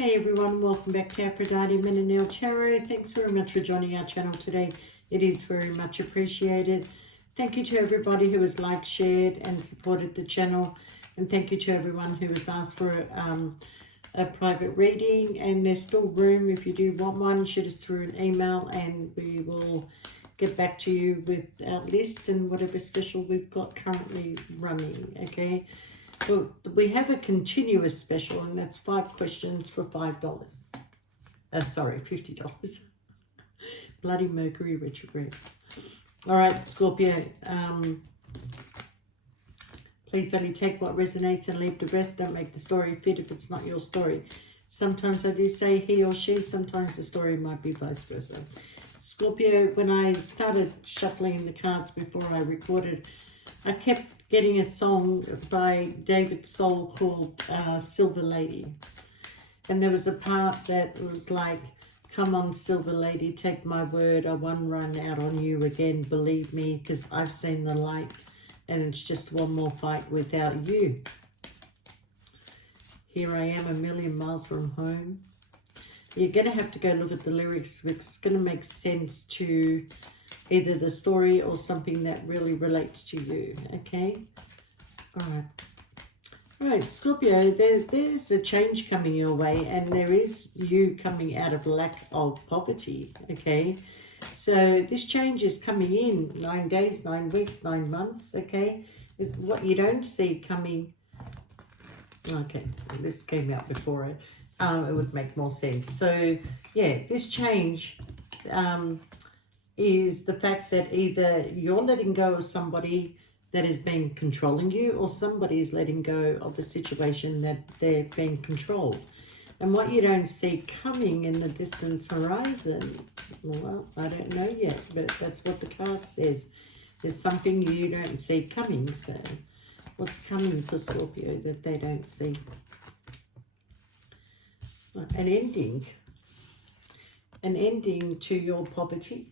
Hey everyone, welcome back to Aphrodite Menonil Tarot. Thanks very much for joining our channel today. It is very much appreciated. Thank you to everybody who has liked, shared and supported the channel. And thank you to everyone who has asked for a private reading. And there's still room if you do want one. Shoot us through an email and we will get back to you with our list and whatever special we've got currently running, okay? Well, we have a continuous special, and that's 5 questions for $5. Sorry, $50. Bloody Mercury retrograde. All right, Scorpio. Please only take what resonates and leave the rest. Don't make the story fit if it's not your story. Sometimes I do say he or she. Sometimes the story might be vice versa. Scorpio, when I started shuffling the cards before I recorded, I kept getting a song by David Soul called Silver Lady. And there was a part that was like, come on, Silver Lady, take my word. I won't run out on you again. Believe me, because I've seen the light and it's just one more fight without you. Here I am a million miles from home. You're going to have to go look at the lyrics. It's going to make sense to either the story or something that really relates to you, okay? All right, Scorpio, there's a change coming your way, and there is you coming out of lack of poverty, okay? So this change is coming in 9 days, 9 weeks, 9 months, okay? It's what you don't see coming. Okay, this came out before it. It would make more sense. So, yeah, this change is the fact that either you're letting go of somebody that has been controlling you, or somebody is letting go of the situation that they're being controlled. And what you don't see coming in the distance horizon, well, I don't know yet, but that's what the card says. There's something you don't see coming. So what's coming for Scorpio that they don't see? An ending to your poverty,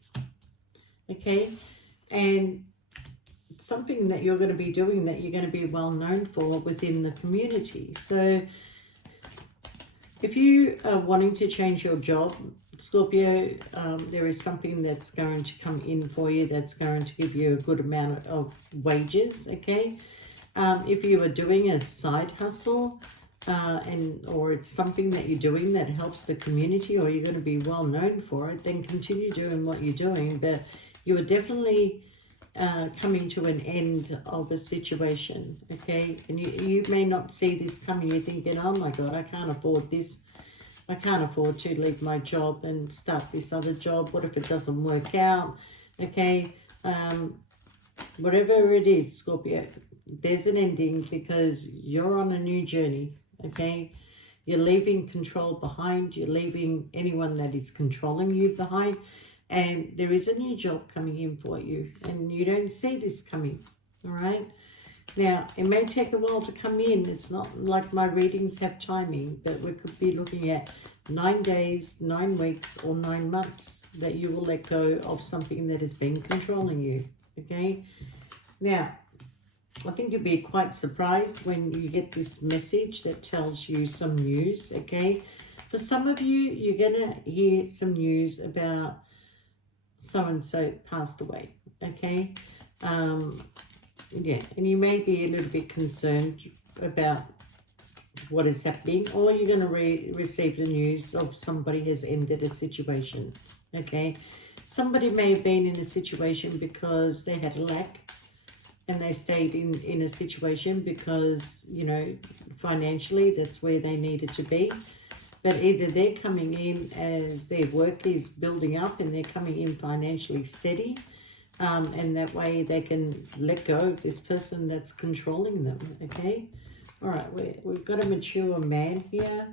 okay? And something that you're going to be doing that you're going to be well known for within the community. So if you are wanting to change your job, Scorpio, there is something that's going to come in for you that's going to give you a good amount of wages, okay? If you are doing a side hustle, or it's something that you're doing that helps the community, or you're going to be well known for it, then continue doing what you're doing. But you are definitely coming to an end of a situation, okay? And you may not see this coming. You're thinking, oh my God, I can't afford this. I can't afford to leave my job and start this other job. What if it doesn't work out? Okay, whatever it is, Scorpio, there's an ending because you're on a new journey, okay? You're leaving control behind. You're leaving anyone that is controlling you behind. And there is a new job coming in for you. And you don't see this coming, all right? Now, it may take a while to come in. It's not like my readings have timing, but we could be looking at 9 days, 9 weeks, or 9 months that you will let go of something that has been controlling you, okay? Now, I think you'll be quite surprised when you get this message that tells you some news, okay? For some of you, you're going to hear some news about so-and-so passed away, okay? Yeah, and you may be a little bit concerned about what is happening, or you're going to receive the news of somebody has ended a situation, okay? Somebody may have been in a situation because they had a lack, and they stayed in a situation because, you know, financially that's where they needed to be. But either they're coming in as their work is building up and they're coming in financially steady, and that way they can let go of this person that's controlling them, okay? All right, we've got a mature man here.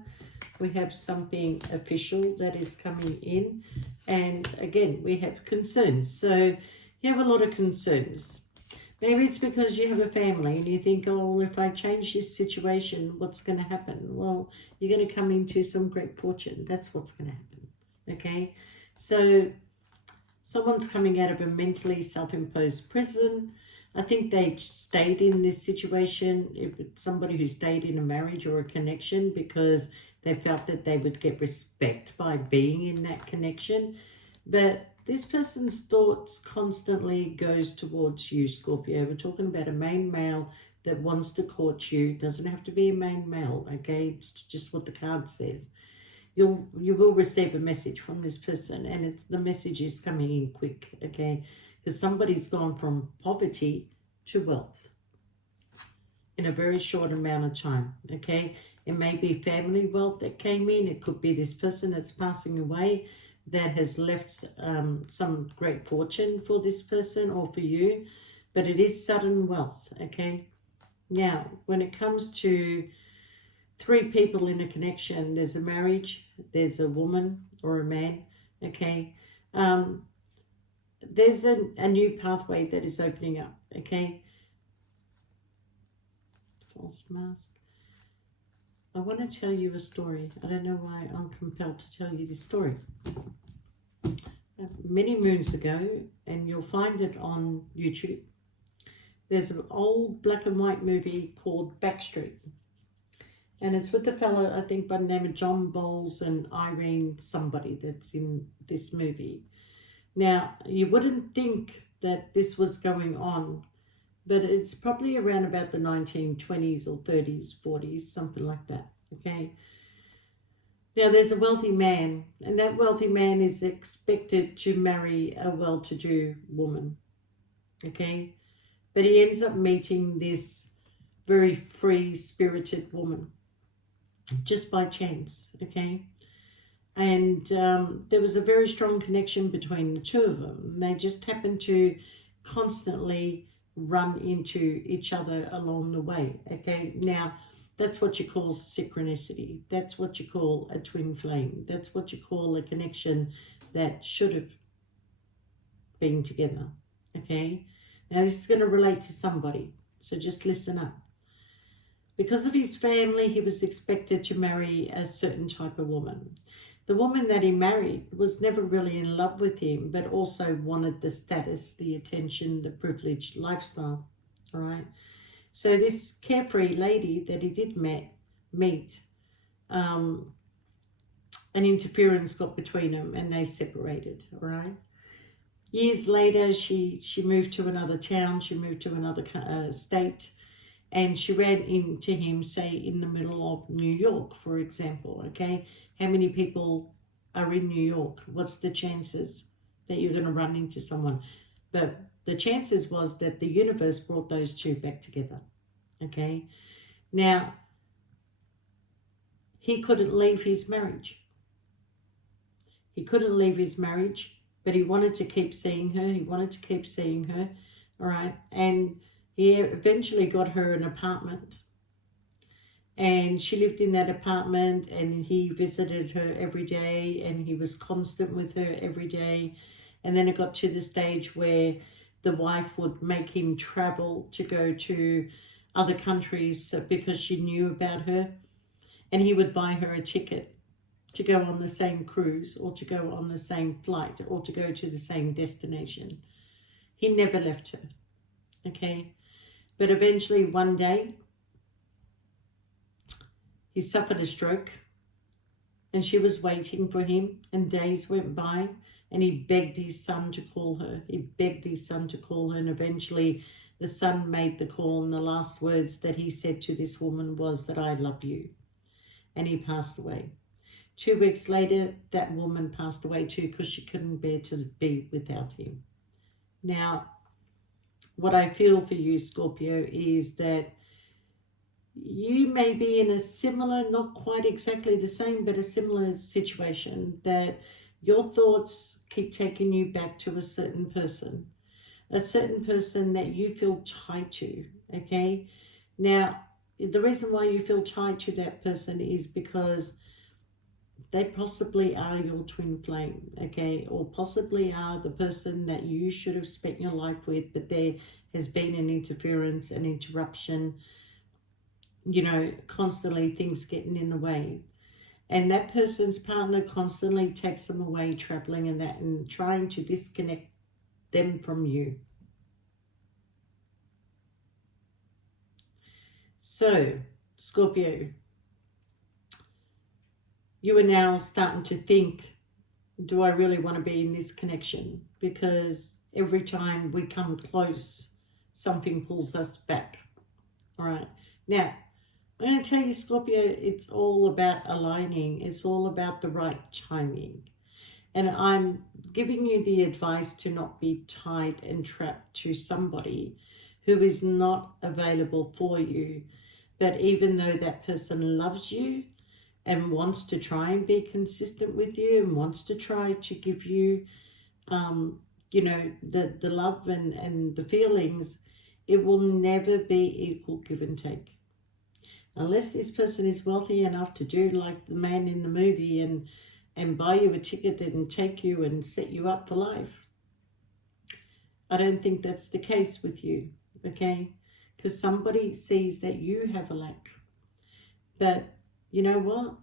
We have something official that is coming in. And again, we have concerns. So you have a lot of concerns. Maybe it's because you have a family and you think, oh, well, if I change this situation, what's going to happen? Well, you're going to come into some great fortune. That's what's going to happen, okay? So someone's coming out of a mentally self-imposed prison. I think they stayed in this situation, if it's somebody who stayed in a marriage or a connection, because They felt that they would get respect by being in that connection. But this person's thoughts constantly goes towards you, Scorpio. We're talking about a main male that wants to court you. Doesn't have to be a main male, okay? It's just what the card says. You will receive a message from this person, and the message is coming in quick, okay? Because somebody's gone from poverty to wealth in a very short amount of time, okay? It may be family wealth that came in. It could be this person that's passing away that has left some great fortune for this person or for you, but it is sudden wealth, okay? Now, when it comes to 3 people in a connection, there's a marriage, there's a woman or a man, okay? There's a new pathway that is opening up, okay? False mask. I want to tell you a story. I don't know why I'm compelled to tell you this story. Many moons ago, and you'll find it on YouTube, there's an old black and white movie called Backstreet. And it's with the fellow, I think, by the name of John Bowles and Irene somebody that's in this movie. Now, you wouldn't think that this was going on, but it's probably around about the 1920s or 30s, 40s, something like that, okay? Now, there's a wealthy man, and that wealthy man is expected to marry a well-to-do woman, okay? But he ends up meeting this very free-spirited woman just by chance, okay? And there was a very strong connection between the two of them. They just happened to constantly run into each other along the way, okay? Now, that's what you call synchronicity. That's what you call a twin flame. That's what you call a connection that should have been together, okay? Now, this is going to relate to somebody, so just listen up. Because of his family, he was expected to marry a certain type of woman. The woman that he married was never really in love with him, but also wanted the status, the attention, the privileged lifestyle, all right? So this carefree lady that he did meet, an interference got between them and they separated, all right? Years later, she moved to another town, she moved to another state, and she ran into him, say, in the middle of New York, for example, okay? How many people are in New York? What's the chances that you're going to run into someone? But the chances was that the universe brought those two back together, okay? Now, he couldn't leave his marriage. He couldn't leave his marriage, but he wanted to keep seeing her. He wanted to keep seeing her, all right? And he eventually got her an apartment. And she lived in that apartment and he visited her every day and he was constant with her every day. And then it got to the stage where the wife would make him travel to go to other countries because she knew about her. And he would buy her a ticket to go on the same cruise or to go on the same flight or to go to the same destination. He never left her, okay? But eventually one day, he suffered a stroke and she was waiting for him and days went by and he begged his son to call her. He begged his son to call her and eventually the son made the call and the last words that he said to this woman was that I love you. And he passed away. 2 weeks later, that woman passed away too because she couldn't bear to be without him. Now, what I feel for you, Scorpio, is that you may be in a similar, not quite exactly the same, but a similar situation that your thoughts keep taking you back to a certain person that you feel tied to, okay? Now, the reason why you feel tied to that person is because they possibly are your twin flame, okay? Or possibly are the person that you should have spent your life with, but there has been an interference, an interruption, you know, constantly things getting in the way. And that person's partner constantly takes them away traveling and that and trying to disconnect them from you. So, Scorpio, you are now starting to think, do I really want to be in this connection? Because every time we come close, something pulls us back. All right. Now, I'm going to tell you, Scorpio, it's all about aligning. It's all about the right timing. And I'm giving you the advice to not be tied and trapped to somebody who is not available for you. But even though that person loves you and wants to try and be consistent with you and wants to try to give you, the love and the feelings, it will never be equal give and take. Unless this person is wealthy enough to do like the man in the movie and buy you a ticket and take you and set you up for life. I don't think that's the case with you, okay? Because somebody sees that you have a lack. But you know what?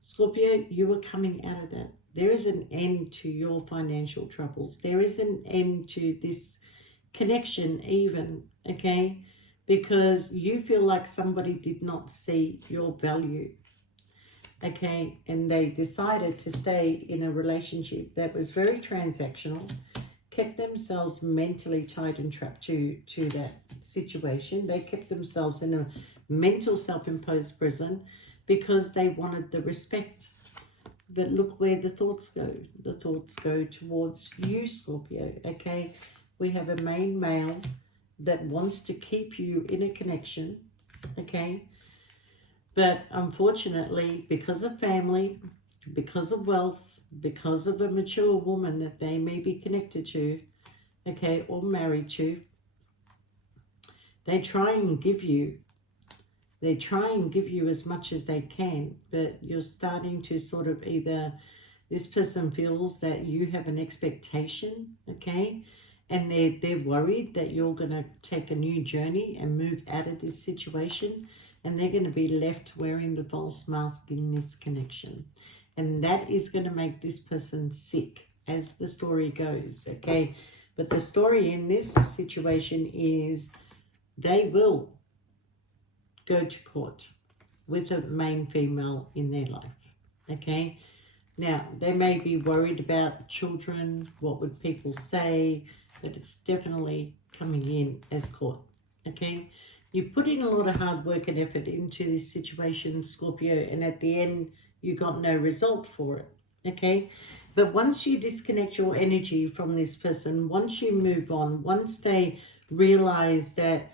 Scorpio, you are coming out of that. There is an end to your financial troubles. There is an end to this connection even, okay? Because you feel like somebody did not see your value, okay? And they decided to stay in a relationship that was very transactional, kept themselves mentally tied and trapped to that situation. They kept themselves in a mental self-imposed prison because they wanted the respect. But look where the thoughts go. The thoughts go towards you, Scorpio, okay? We have a main male that wants to keep you in a connection, okay? But unfortunately, because of family, because of wealth, because of a mature woman that they may be connected to, okay, or married to, they try and give you as much as they can, but you're starting to sort of either, this person feels that you have an expectation, okay, and they're worried that you're going to take a new journey and move out of this situation, and they're going to be left wearing the false mask in this connection. And that is going to make this person sick, as the story goes, okay? But the story in this situation is they will go to court with a main female in their life, okay? Now, they may be worried about children, what would people say, but it's definitely coming in as court, okay? You put in a lot of hard work and effort into this situation, Scorpio, and at the end, you got no result for it, okay? But once you disconnect your energy from this person, once you move on, once they realize that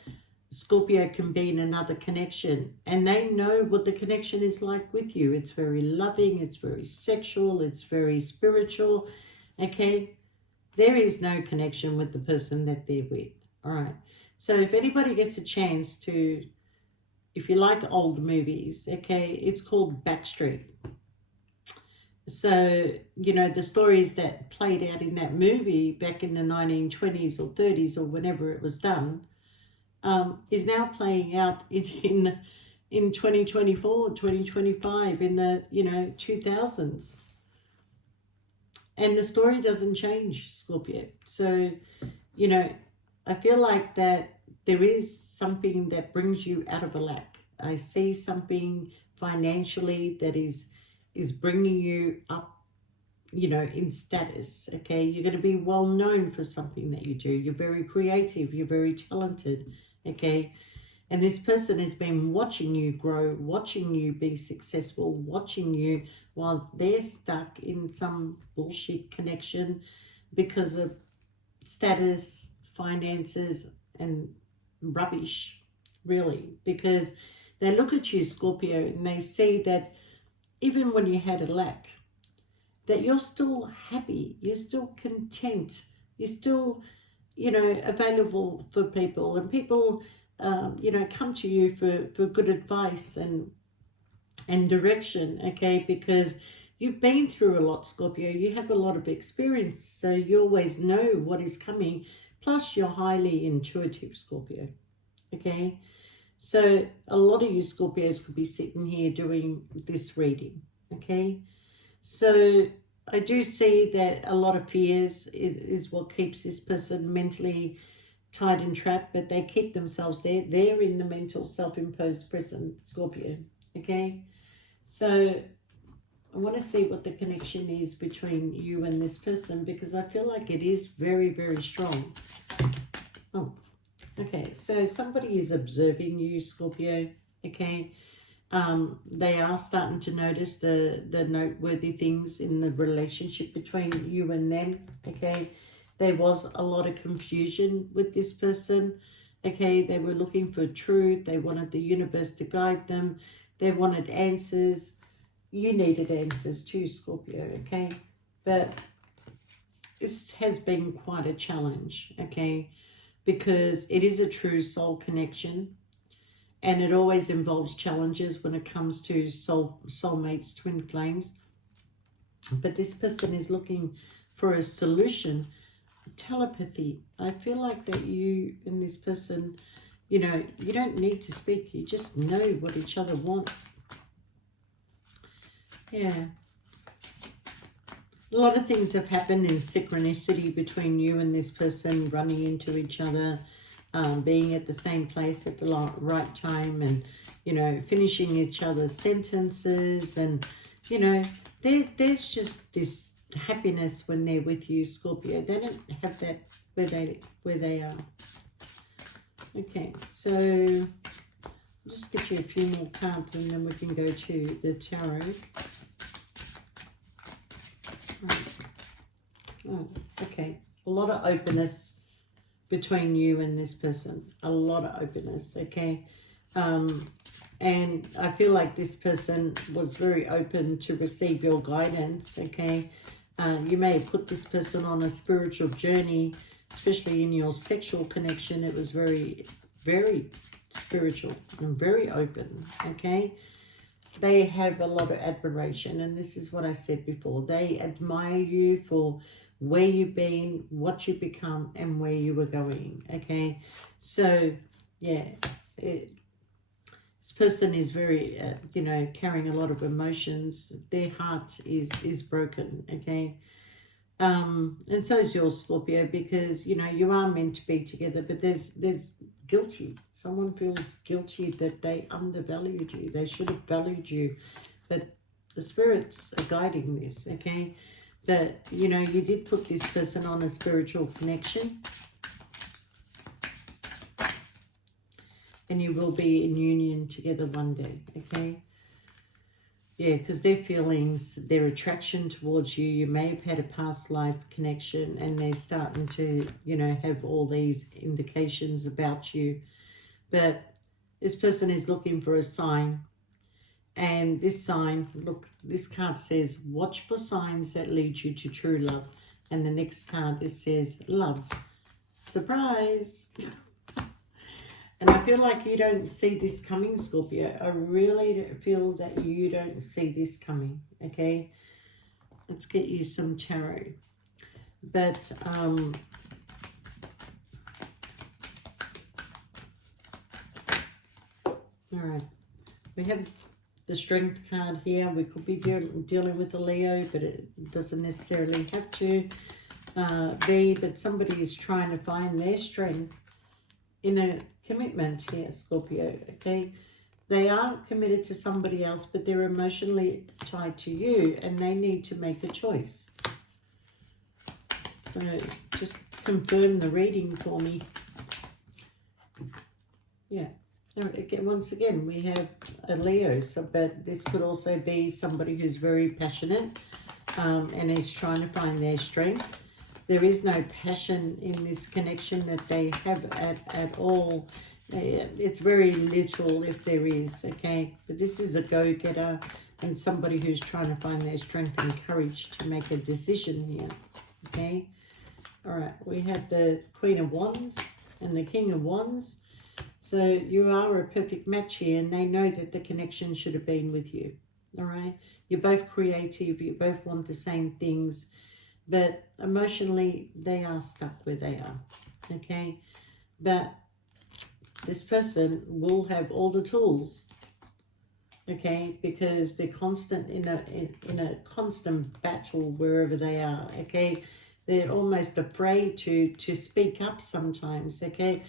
Scorpio can be in another connection and they know what the connection is like with you. It's very loving, it's very sexual, it's very spiritual, okay? There is no connection with the person that they're with, all right? So if anybody gets a chance to, if you like old movies, okay, it's called Backstreet. So, the stories that played out in that movie back in the 1920s or 30s or whenever it was done, is now playing out in 2024, 2025, in the 2000s, and the story doesn't change, Scorpio. So I feel like that there is something that brings you out of a lack. I see something financially that is bringing you up, in status, okay? You're going to be well known for something that you do. You're very creative, you're very talented, okay? And this person has been watching you grow, watching you be successful, watching you while they're stuck in some bullshit connection because of status, finances, and rubbish, really. Because they look at you, Scorpio, and they see that even when you had a lack, that you're still happy, you're still content, you're still, available for people, and people, come to you for good advice and direction, okay? Because you've been through a lot, Scorpio. You have a lot of experience, so you always know what is coming. Plus, you're highly intuitive, Scorpio, okay? So a lot of you Scorpios could be sitting here doing this reading, okay? So I do see that a lot of fears is what keeps this person mentally tied and trapped, but they keep themselves there. They're in the mental self-imposed prison, Scorpio, okay? So I want to see what the connection is between you and this person, because I feel like it is very, very strong. Oh, okay. So somebody is observing you, Scorpio. Okay. They are starting to notice the noteworthy things in the relationship between you and them. Okay. There was a lot of confusion with this person. Okay. They were looking for truth. They wanted the universe to guide them. They wanted answers. You needed answers too, Scorpio, okay? But this has been quite a challenge, okay? Because it is a true soul connection, and it always involves challenges when it comes to soulmates, twin flames. But this person is looking for a solution. Telepathy. I feel like that you and this person, you know, you don't need to speak. You just know what each other want. Yeah. A lot of things have happened in synchronicity between you and this person, running into each other, being at the same place at the right time, and, you know, finishing each other's sentences. And, you know, there's just this happiness when they're with you, Scorpio. They don't have that where they are. Okay, so I'll just get you a few more cards and then we can go to the tarot. Oh, okay. A lot of openness between you and this person. A lot of openness, okay? And I feel like this person was very open to receive your guidance, okay? You may have put this person on a spiritual journey, especially in your sexual connection. It was very, very spiritual and very open, okay? They have a lot of admiration, and this is what I said before. They admire you for where you've been, what you've become, and where you were going, okay? So, yeah, this person is very, you know, carrying a lot of emotions. Their heart is broken, okay? And so is yours, Scorpio, because, you know, you are meant to be together, but there's guilty. Someone feels guilty that they undervalued you. They should have valued you, but the spirits are guiding this, okay? But, you know, you did put this person on a spiritual connection, and you will be in union together one day, okay? Yeah, because their feelings, their attraction towards you, you may have had a past life connection, and they're starting to, you know, have all these indications about you. But this person is looking for a sign. And this sign, look, this card says, watch for signs that lead you to true love. And the next card, it says, love. Surprise! And I feel like you don't see this coming, Scorpio. I really feel that you don't see this coming, okay? Let's get you some tarot. But, all right. We have the Strength card here. We could be dealing with a Leo, but it doesn't necessarily have to be. But somebody is trying to find their strength in a commitment here, Scorpio, okay? They are committed to somebody else, but they're emotionally tied to you, and they need to make a choice. So just confirm the reading for me. Yeah. Once again, we have a Leo, so, but this could also be somebody who's very passionate and is trying to find their strength. There is no passion in this connection that they have at all. It's very little if there is, okay? But this is a go-getter and somebody who's trying to find their strength and courage to make a decision here, okay? All right, we have the Queen of Wands and the King of Wands. So you are a perfect match here, and they know that the connection should have been with you, all right? You're both creative, you both want the same things, but emotionally, they are stuck where they are, okay? But this person will have all the tools, okay? Because they're constant in a constant battle wherever they are, okay? They're almost afraid to speak up sometimes, okay?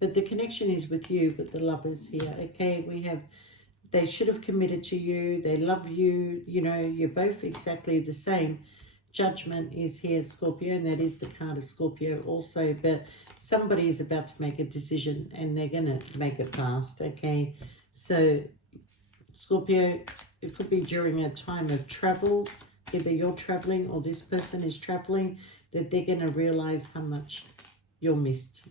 But the connection is with you, with the lovers here, okay? We have they should have committed to you. They love you. You know, you're both exactly the same. Judgment is here, Scorpio, and that is the card of Scorpio also. But somebody is about to make a decision, and they're going to make it fast, okay? So, Scorpio, it could be during a time of travel. Either you're traveling or this person is traveling, that they're going to realize how much you're missed.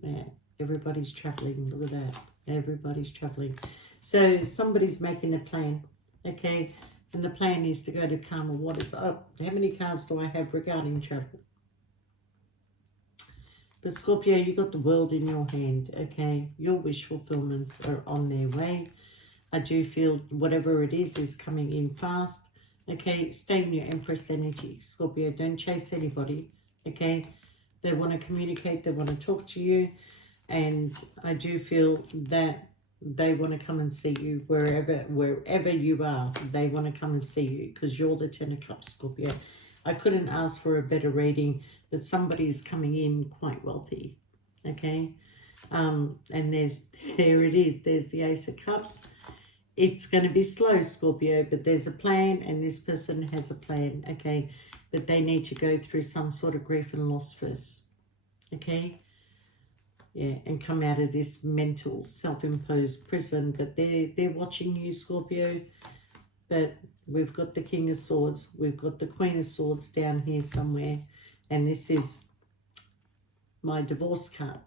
Yeah, everybody's traveling. Look at that. Everybody's traveling. So somebody's making a plan, okay? And the plan is to go to calmer waters. Oh, how many cards do I have regarding travel? But Scorpio, you got the world in your hand, okay? Your wish fulfillments are on their way. I do feel whatever it is coming in fast, okay? Stay in your Empress energy, Scorpio. Don't chase anybody, okay? They want to communicate. They want to talk to you. And I do feel that they want to come and see you wherever you are. They want to come and see you because you're the Ten of Cups, Scorpio. I couldn't ask for a better reading, but somebody's coming in quite wealthy, okay? And there it is. There's the Ace of Cups. It's going to be slow, Scorpio, but there's a plan, and this person has a plan, okay? But they need to go through some sort of grief and loss first, okay? Yeah, and come out of this mental self-imposed prison. But they're watching you, Scorpio. But we've got the King of Swords. We've got the Queen of Swords down here somewhere. And this is my divorce card.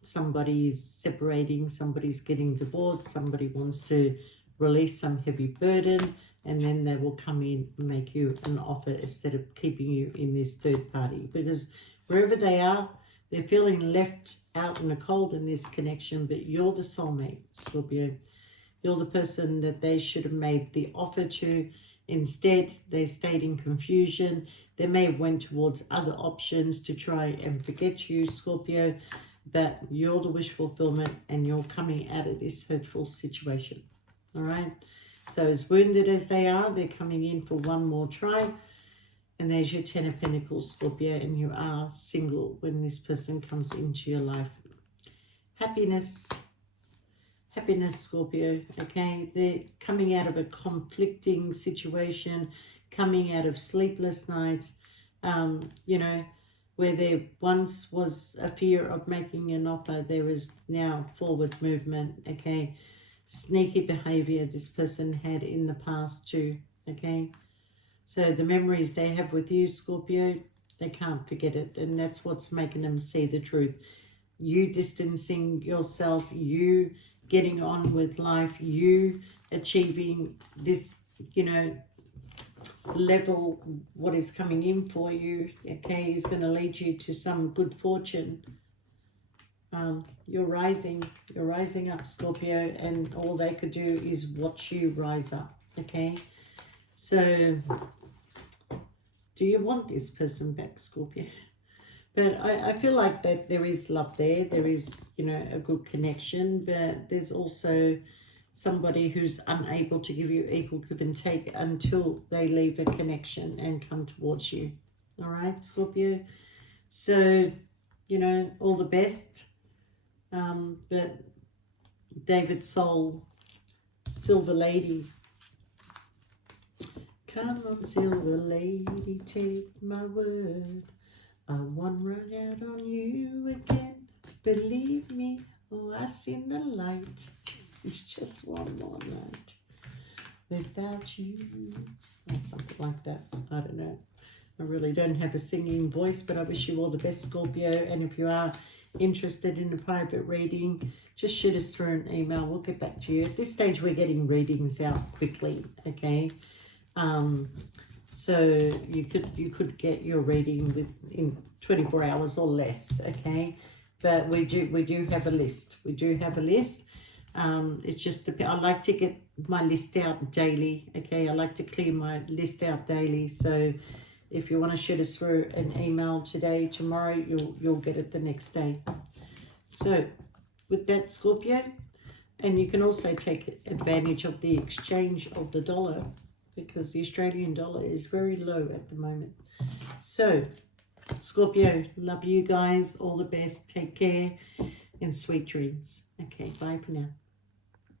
Somebody's separating. Somebody's getting divorced. Somebody wants to release some heavy burden. And then they will come in and make you an offer instead of keeping you in this third party. Because wherever they are, they're feeling left out in the cold in this connection, but you're the soulmate, Scorpio. You're the person that they should have made the offer to. Instead, they stayed in confusion. They may have went towards other options to try and forget you, Scorpio, but you're the wish fulfillment and you're coming out of this hurtful situation, all right? So as wounded as they are, they're coming in for one more try. And there's your Ten of Pentacles, Scorpio, and you are single when this person comes into your life. Happiness, Scorpio, okay? They're coming out of a conflicting situation, coming out of sleepless nights, you know, where there once was a fear of making an offer, there is now forward movement, okay? Sneaky behavior this person had in the past too, okay? So the memories they have with you, Scorpio, they can't forget it. And that's what's making them see the truth. You distancing yourself, you getting on with life, you achieving this, you know, level, what is coming in for you, okay, is going to lead you to some good fortune. You're rising up, Scorpio, and all they could do is watch you rise up, okay? So, do you want this person back, Scorpio? But I feel like that there is love there. There is, you know, a good connection. But there's also somebody who's unable to give you equal give and take until they leave a connection and come towards you. All right, Scorpio? So, you know, all the best. But David Soul, Silver Lady. Come on, Silver Lady, take my word. I won't run out on you again. Believe me, oh, I seen the light. It's just one more night without you. Or something like that. I don't know. I really don't have a singing voice, but I wish you all the best, Scorpio. And if you are interested in a private reading, just shoot us through an email. We'll get back to you. At this stage, we're getting readings out quickly, okay? So you could get your reading in 24 hours or less, okay? But we do have a list. We do have a list. It's just I like to get my list out daily, okay? I like to clear my list out daily. So if you want to shoot us through an email today, tomorrow, you'll get it the next day. So with that, Scorpio, and you can also take advantage of the exchange of the dollar, because the Australian dollar is very low at the moment. So, Scorpio, love you guys. All the best. Take care and sweet dreams. Okay, bye for now.